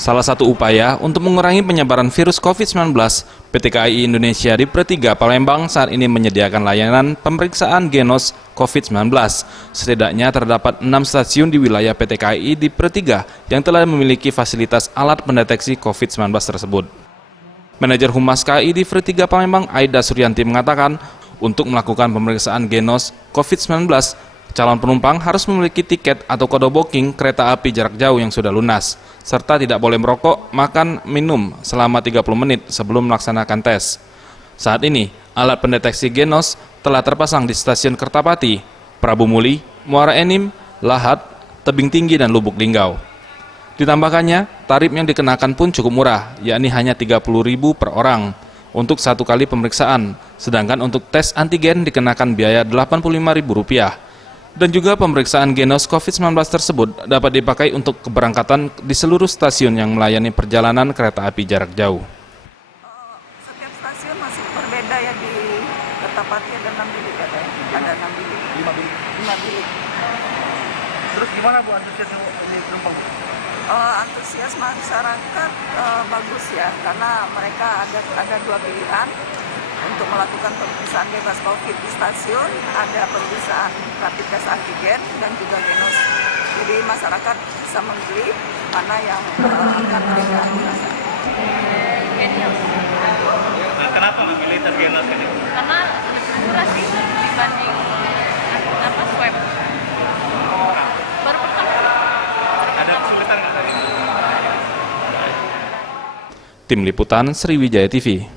Salah satu upaya untuk mengurangi penyebaran virus COVID-19, PT KAI Indonesia di Pertiga Palembang saat ini menyediakan layanan pemeriksaan genos COVID-19. Setidaknya terdapat 6 stasiun di wilayah PT KAI di Pertiga yang telah memiliki fasilitas alat pendeteksi COVID-19 tersebut. Manajer Humas KAI di Pertiga Palembang, Aida Suryanti mengatakan, untuk melakukan pemeriksaan genos COVID-19, calon penumpang harus memiliki tiket atau kode booking kereta api jarak jauh yang sudah lunas, serta tidak boleh merokok, makan, minum selama 30 menit sebelum melaksanakan tes. Saat ini, alat pendeteksi genos telah terpasang di stasiun Kertapati, Prabu Muli, Muara Enim, Lahat, Tebing Tinggi, dan Lubuk Linggau. Ditambahkannya, tarif yang dikenakan pun cukup murah, yakni hanya Rp30.000 per orang untuk satu kali pemeriksaan, sedangkan untuk tes antigen dikenakan biaya Rp85.000. Dan juga pemeriksaan genos COVID-19 tersebut dapat dipakai untuk keberangkatan di seluruh stasiun yang melayani perjalanan kereta api jarak jauh. Setiap stasiun masih berbeda ya, di Kertapati ada 6 bilik, ada 6 bilik. 5 bilik. Terus gimana Bu antusias penumpang? Antusias masyarakat bagus ya, karena mereka ada 2 pilihan untuk melakukan pemeriksaan bebas COVID di stasiun, ada pemeriksaan rapid test antigen dan juga genos. Jadi masyarakat bisa memilih mana yang akan mereka gunakan. Nah, kenapa memilih tes genos ini? Karena lebih murah sih dibanding swab. Baru pertama. Ada kesulitan nggak tadi? Tim Liputan Sriwijaya TV.